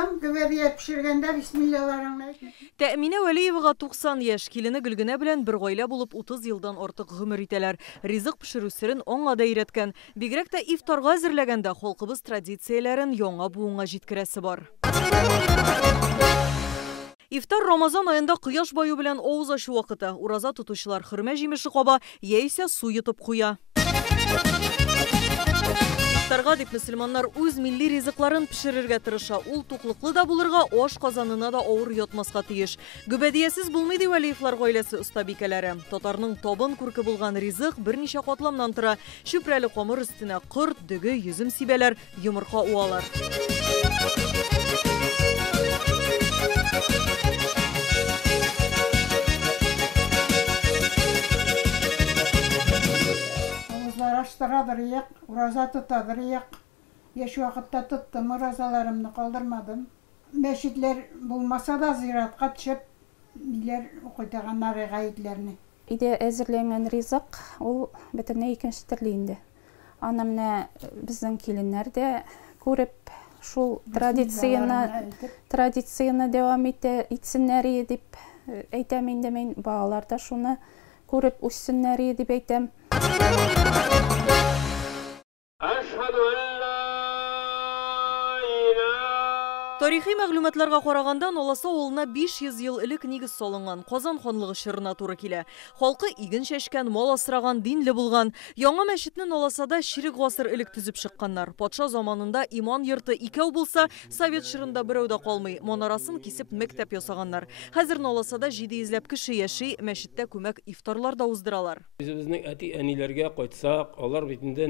Рамазан гөбәдия пешергәндә бисмиллаларыңны. Тәминә Вәлиевага 90 яшь, килене Гөлгенә белән бер гаилә булып 30 елдан артык гомер итәләр. Ризык пешерү серен аңа да өйрәткән. Бигрәк тә ифтарга әзерләгәндә халкыбыз традицияләрен яңа буынга җиткерәсе бар. Ифтар Рамазан айында кояш баю белән авыз ачу вакыты. Ураза тотучылар хөрмә җимеше каба яисә су йотып куя. Ифтарга дип мөселманнар үз милли ризыкларын пешерергә тырыша. Ул туклыклы да булырга, аш казанына да авыр ятмаска тиеш. Гөбәдиясез булмый ди Вәлиевлар гаиләсе остабикәләре. Татарның табын күрке булган ризык берничә катламнан тора. Шүпрәле камыр өстенә корт, дөге, йөзем сибәләр, йомырка уалар. Аштырадыр, ураза тотадыр, яш вакытта тоттым, уразаларымны калдырмадым. Мәчетләр булмаса да зиратка төшеп, милләр укытганнар гаетләрне. Иде әзерләнгән ризык, ул бөтенләй икенче төрле инде. Аны менә безнең киленнәр дә күреп, шул традицияны дәвам итсеннәр дип әйтәм инде мин, балалар да шуны күреп үссеннәр дип әйтәм. Тарихи мәгълүматларга караганда, Ноласа авылына 500 ел элек нигез салынган, Казан ханлыгы чорына туры килә. Халкы иген чәчкән, мал асраган, динле булган. Яңа мәчетне Ноласада чирек гасыр элек төзеп чыкканнар. Патша заманында иман йорты икәү булса, Совет чорында берәү дә калмый. Манарасын кисеп мәктәп ясаганнар. Хәзер Ноласада 700 кеше яши, мәчеттә күмәк ифтарлар да уздыралар. Безнең әти-әниләргә кайтсак, алар битендә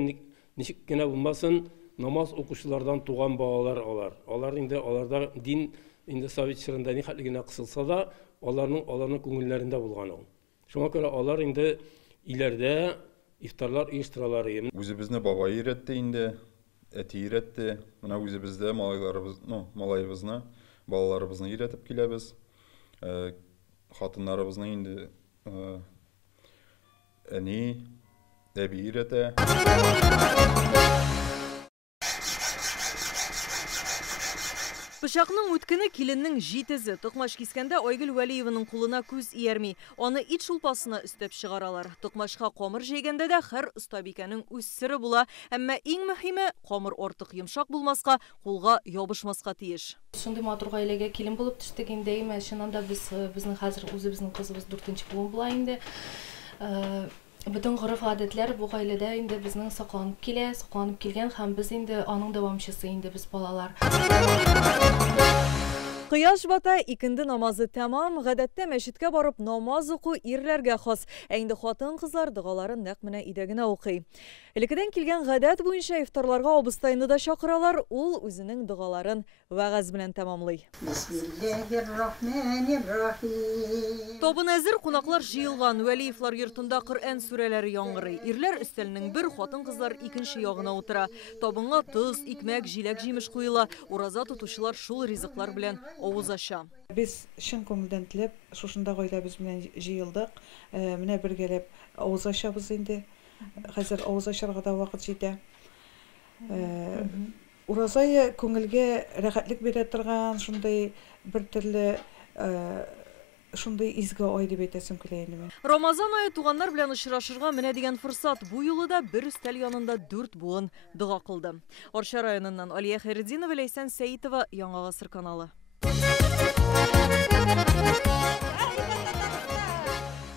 ничек кенә булмасын, намаз укучылардан туган балалар алар. Алар инде аларда дин инде Совет чорында ни хәтле генә кысылса да, аларның күңелләрендә булган ул. Шуңа күрә алар инде иләрдә ифтарлар оештыралар. Үзебезне бабай өйрәтте инде, әти өйрәтте. Менә үзебездә малайыбызны, балаларыбызны өйрәтеп киләбез. Хатыннарыбызны инде әни, әби өйрәтә. Пычакның үткене киленнең җитезе. Токмаш кискәндә Айгөл Вәлиеваның кулына күз иярми. Аны ит шулпасына өстәп чыгаралар. Токмашка камыр җәйгәндә дә һәр остабикәнең үз сире була. Әмма иң мөһиме, камыр артык йомшак булмаска, кулга ябышмаска тиеш. Шундый матур гаиләгә килен булып төштек инде. Мәшинән дә безнең хәзер үзебезнең кызыбыз 4нче буын була инде. Бүтән гореф гадәтләр бу гаиләдә инде безнең сакланып килгән һәм без инде аның дәвамчысы инде без балалар. Кояш бата, икенде намазы тәмам, гадәттә мәчеткә барып намаз уку ирләргә хас. Инде хатын-кызлар дугаларын нәкъ менә өйдә генә укый. Элекедән килгән гадәт буенча ифтарларга абыстайны да чакыралар, ул үзенең дугаларын вәгазь белән тәмамлый. Табын әзер, кунаклар җыелган. Вәлиевлар йортында Коръән сүрәләре яңгырый. Ирләр өстәленең бер, хатын-кызлар икенче ягына утыра. Табынга туз, икмәк, җиләк-җимеш куела. Ураза тотучылар шул ризыклар белән авыз ача. Без чын күңелдән теләп, шушында гаиләбез белән җыелдык. Менә бергәләп авыз ачабыз инде. Хәзер авыз ачарга да вакыт җитә. Ураза күңелгә рәхәтлек бирә торган, шундай бер төрле шундай изге ай дип әйтәсем килә инде. Рамазан ае туганнар белән очрашырга менә дигән форсат. Бу юлы да бер өстәл янында 4 буын дога кылды. Арча районыннан Алия Хайретдинова, Ләйсән Сәитова, Яңа Гасыр каналы.